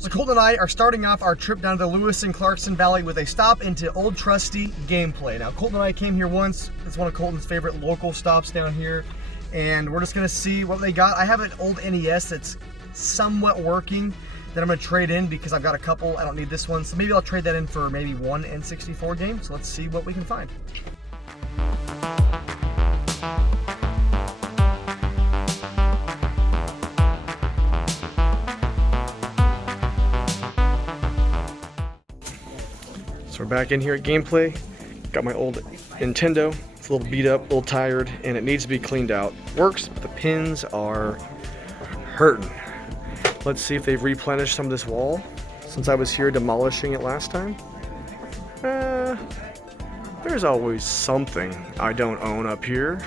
So Colton and I are starting off our trip down to the Lewiston Clarkston Valley with a stop into Old Trusty Gameplay. Now Colton and I came here once. It's one of Colton's favorite local stops down here. And we're just gonna see what they got. I have an old NES that's somewhat working that I'm gonna trade in because I've got a couple. I don't need this one. So maybe I'll trade that in for maybe one N64 game. So let's see what we can find. So we're back in here at Gameplay. Got my old Nintendo. It's a little beat up, a little tired, and it needs to be cleaned out. Works, but the pins are hurting. Let's see if they've replenished some of this wall since I was here demolishing it last time. There's always something I don't own up here.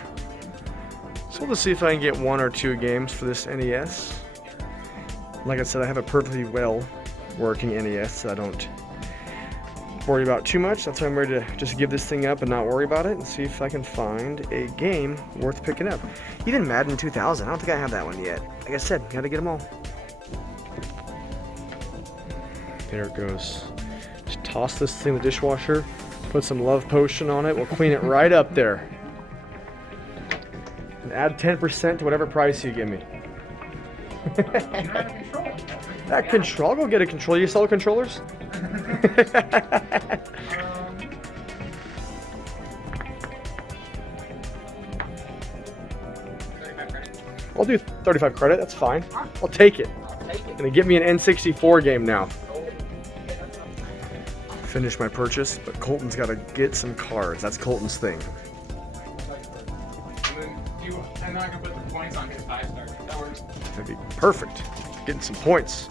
So we'll see if I can get one or two games for this NES. Like I said, I have a perfectly well working NES that I don't worry about too much. That's why I'm ready to just give this thing up and not worry about it and see if I can find a game worth picking up. Even Madden 2000, I don't think I have that one yet. Like I said, gotta get them all. There it goes. Just toss this thing in the dishwasher, put some love potion on it, we'll clean it right up there. And add 10% to whatever price you give me. That control, I'll go get a controller. You sell controllers? I'll do 35 credit, that's fine. I'll take it. Gonna get me an N64 game now. Finish my purchase, but Colton's gotta get some cards. That's Colton's thing. I'm not gonna put the points on his 5-star. That works. That'd be perfect. Getting some points.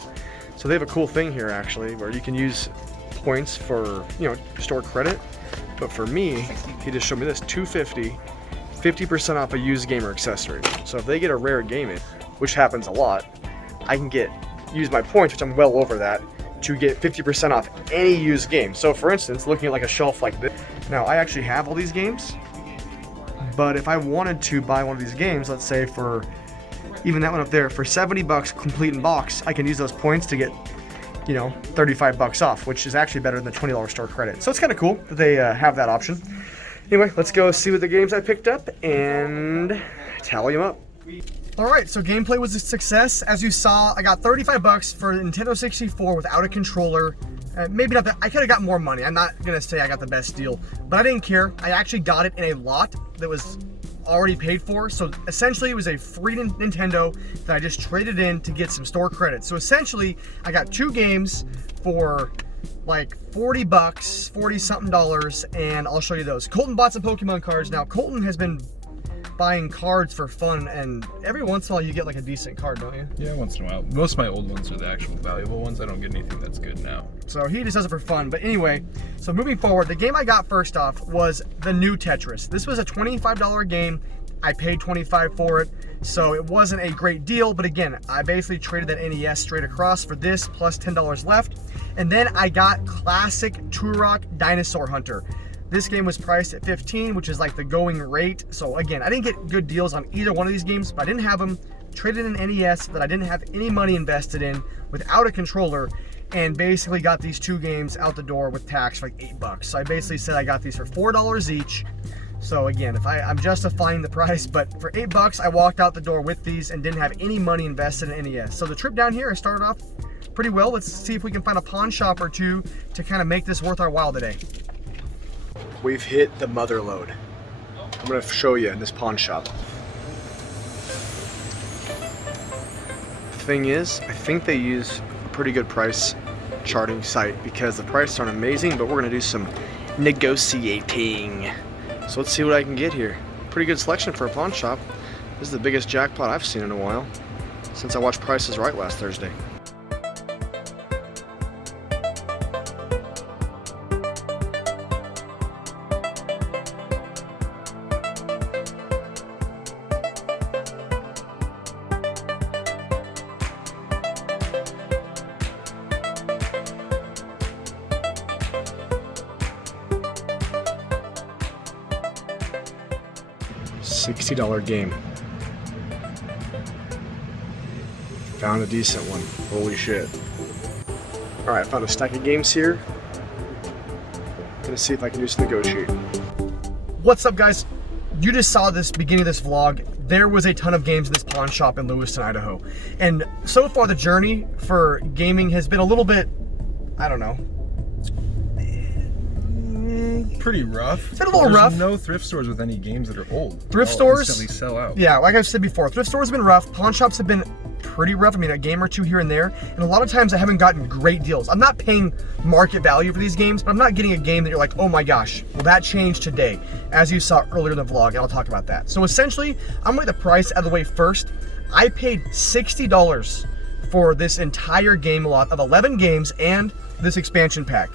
So they have a cool thing here actually where you can use points for, store credit. But for me, he just showed me this, $250, 50% off a used game or accessory. So if they get a rare game in, which happens a lot, I can use my points, which I'm well over that, to get 50% off any used game. So for instance, looking at like a shelf like this, now I actually have all these games, but if I wanted to buy one of these games, let's say for even that one up there, for 70 bucks complete in box, I can use those points to get, 35 bucks off, which is actually better than the $20 store credit. So it's kind of cool that they have that option. Anyway, let's go see what the games I picked up and tally them up. All right, so Gameplay was a success. As you saw, I got 35 bucks for Nintendo 64 without a controller. Maybe not that, I could have got more money. I'm not gonna say I got the best deal, but I didn't care. I actually got it in a lot that was already paid for. So essentially it was a free Nintendo that I just traded in to get some store credit. So essentially I got two games for like 40 bucks, 40 something dollars, and I'll show you those. Colton bought some Pokemon cards. Now Colton has been buying cards for fun, and every once in a while you get like a decent card, don't you? Yeah, once in a while. Most of my old ones are the actual valuable ones. I don't get anything that's good now. So he just does it for fun. But anyway, so moving forward, the game I got first off was the new Tetris. This was a $25 game. I paid $25 for it, so it wasn't a great deal. But again, I basically traded that NES straight across for this plus $10 left. And then I got classic Turok Dinosaur Hunter. This game was priced at $15, which is like the going rate. So again, I didn't get good deals on either one of these games, but I didn't have them. Traded an NES that I didn't have any money invested in without a controller, and basically got these two games out the door with tax for like 8 bucks. So I basically said I got these for $4 each. So again, I'm justifying the price, but for 8 bucks, I walked out the door with these and didn't have any money invested in NES. So the trip down here, I started off pretty well. Let's see if we can find a pawn shop or two to kind of make this worth our while today. We've hit the mother lode. I'm gonna show you in this pawn shop. The thing is, I think they use a pretty good price charting site because the prices aren't amazing, but we're gonna do some negotiating. So let's see what I can get here. Pretty good selection for a pawn shop. This is the biggest jackpot I've seen in a while since I watched Price is Right last Thursday. $60 game. Found a decent one. Holy shit. All right, I found a stack of games here. Gonna see if I can just negotiate. What's up, guys? You just saw this beginning of this vlog. There was a ton of games in this pawn shop in Lewiston, Idaho. And so far the journey for gaming has been a little bit, I don't know. Pretty rough. It's been a little rough. There's no thrift stores with any games that are old. Thrift stores instantly sell out. Yeah, like I've said before, thrift stores have been rough. Pawn shops have been pretty rough. I mean, a game or two here and there. And a lot of times I haven't gotten great deals. I'm not paying market value for these games, but I'm not getting a game that you're like, oh my gosh, well that changed today, as you saw earlier in the vlog, and I'll talk about that. So essentially, I'm gonna get the price out of the way first. I paid $60 for this entire game lot of 11 games and this expansion pack.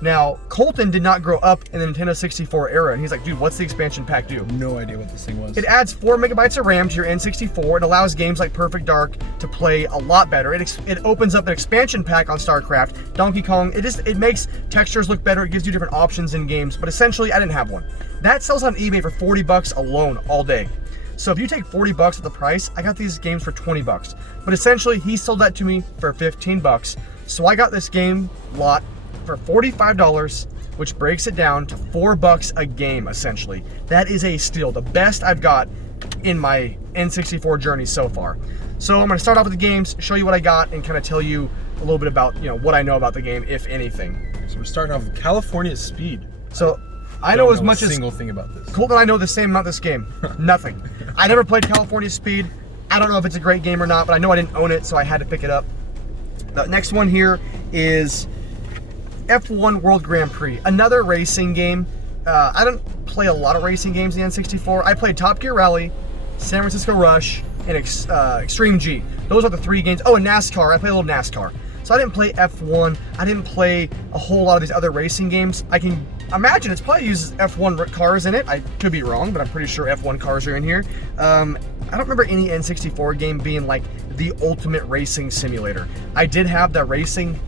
Now, Colton did not grow up in the Nintendo 64 era, and he's like, dude, what's the expansion pack do? No idea what this thing was. It adds 4 megabytes of RAM to your N64. It allows games like Perfect Dark to play a lot better. It opens up an expansion pack on StarCraft, Donkey Kong. It makes textures look better. It gives you different options in games, but essentially, I didn't have one. That sells on eBay for 40 bucks alone all day. So if you take 40 bucks at the price, I got these games for 20 bucks. But essentially, he sold that to me for 15 bucks. So I got this game lot for $45, which breaks it down to 4 bucks a game, essentially. That is a steal, the best I've got in my N64 journey so far. So I'm gonna start off with the games, show you what I got, and kind of tell you a little bit about, what I know about the game, if anything. So we're starting off with California Speed. So I know as much as single thing about this. Colton and I know the same about this game. Nothing. I never played California Speed. I don't know if it's a great game or not, but I know I didn't own it, so I had to pick it up. The next one here is F1 World Grand Prix, another racing game. I don't play a lot of racing games in the N64. I played Top Gear Rally, San Francisco Rush, and Extreme G. Those are the 3 games. Oh, and NASCAR. I play a little NASCAR. So I didn't play F1. I didn't play a whole lot of these other racing games. I can imagine it's probably uses F1 cars in it. I could be wrong, but I'm pretty sure F1 cars are in here. I don't remember any N64 game being like the ultimate racing simulator. I did have the racing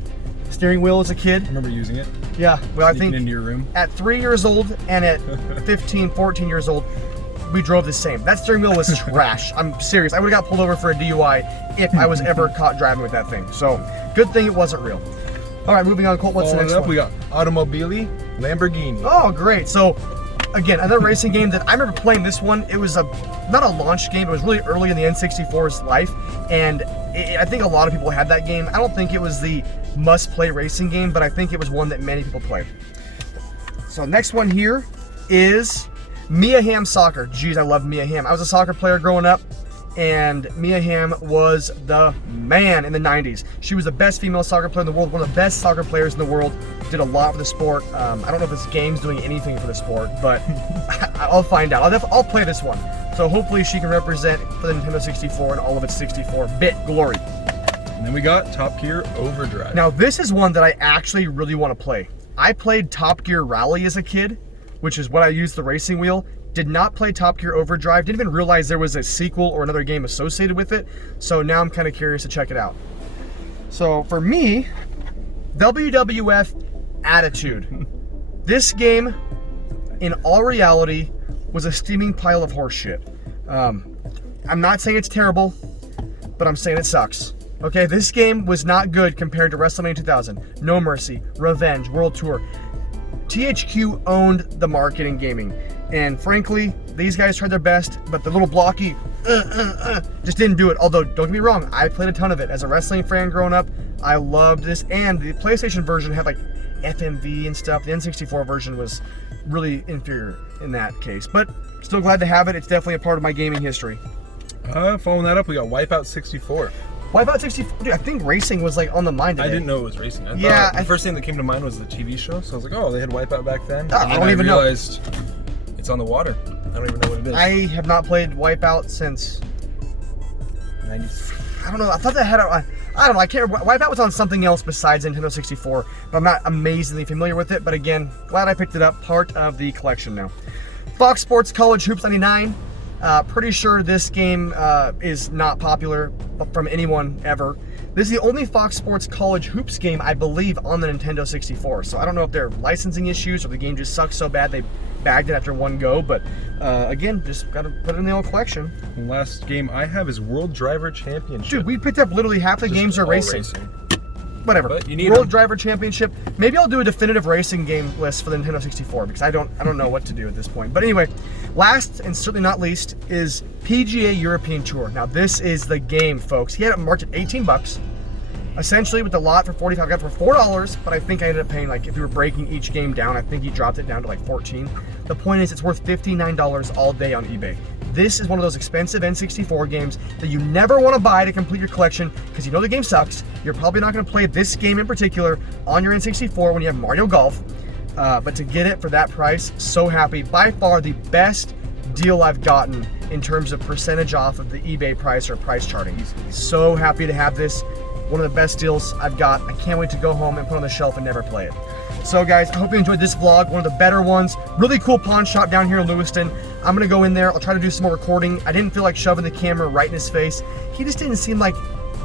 steering wheel as a kid. I remember using it. Yeah, well, I think into your room. At 3 years old and at 15, 14 years old, we drove the same. That steering wheel was trash. I'm serious. I would have got pulled over for a DUI if I was ever caught driving with that thing. So, good thing it wasn't real. All right, moving on. Colt, what's the next one? We got Automobili Lamborghini. Oh, great. So, again, another racing game that I remember playing this one. It was not a launch game. It was really early in the N64's life, and I think a lot of people had that game. I don't think it was the must-play racing game, but I think it was one that many people played. So next one here is Mia Hamm Soccer. Jeez, I love Mia Hamm. I was a soccer player growing up, and Mia Hamm was the man in the 90s. She was the best female soccer player in the world, one of the best soccer players in the world, did a lot for the sport. I don't know if this game's doing anything for the sport, but I'll find out. I'll play this one. So hopefully she can represent for the Nintendo 64 and all of its 64-bit glory. And then we got Top Gear Overdrive. Now this is one that I actually really want to play. I played Top Gear Rally as a kid, which is what I used the racing wheel. Did not play Top Gear Overdrive. Didn't even realize there was a sequel or another game associated with it. So now I'm kind of curious to check it out. So for me, Wwf Attitude. This game, in all reality, was a steaming pile of horse shit. I'm not saying it's terrible, but I'm saying it sucks. Okay, this game was not good compared to WrestleMania 2000, No Mercy, Revenge, World Tour. THQ owned the market in gaming, and frankly, these guys tried their best, but the little blocky just didn't do it. Although, don't get me wrong, I played a ton of it. As a wrestling fan growing up, I loved this, and the PlayStation version had like FMV and stuff. The N64 version was really inferior in that case, but still glad to have it. It's definitely a part of my gaming history. Following that up, we got Wipeout 64. Wipeout 64, dude, I think racing was like on the mind today. I didn't know it was racing. The first thing that came to mind was the TV show, so I was like, oh, they had Wipeout back then. I don't even know. I realized it's on the water. I don't even know what it is. I have not played Wipeout since 90s. I don't know. I thought that had I don't know. I can't remember. Wipeout was on something else besides Nintendo 64, but I'm not amazingly familiar with it. But again, glad I picked it up. Part of the collection now. Fox Sports College Hoops 99. Pretty sure this game is not popular from anyone ever. This is the only Fox Sports College Hoops game, I believe, on the Nintendo 64. So I don't know if there are licensing issues or the game just sucks so bad they bagged it after one go. But again, just got to put it in the old collection. The last game I have is World Driver Championship. Dude, we picked up literally half the games are racing. whatever. But you need World 'em. Driver Championship. Maybe I'll do a definitive racing game list for the Nintendo 64 because I don't know what to do at this point. But anyway, last and certainly not least is PGA European Tour. Now this is the game, folks. He had it marked at 18 bucks. Essentially with the lot for 45, I got it for $4, but I think I ended up paying, like, if we were breaking each game down, I think he dropped it down to like 14. The point is it's worth $59 all day on eBay. This is one of those expensive N64 games that you never want to buy to complete your collection because you know the game sucks. You're probably not going to play this game in particular on your N64 when you have Mario Golf. But to get it for that price, so happy. By far the best deal I've gotten in terms of percentage off of the eBay price or price charting. So happy to have this. One of the best deals I've got. I can't wait to go home and put it on the shelf and never play it. So guys, I hope you enjoyed this vlog, one of the better ones. Really cool pawn shop down here in Lewiston. I'm gonna go in there, I'll try to do some more recording. I didn't feel like shoving the camera right in his face. He just didn't seem like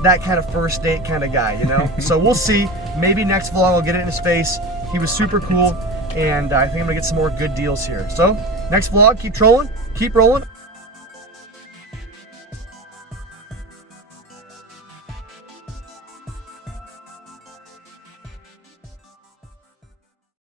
that kind of first date kind of guy, you know? So we'll see. Maybe next vlog I'll get it in his face. He was super cool, and I think I'm gonna get some more good deals here. So, next vlog, keep trolling, keep rolling.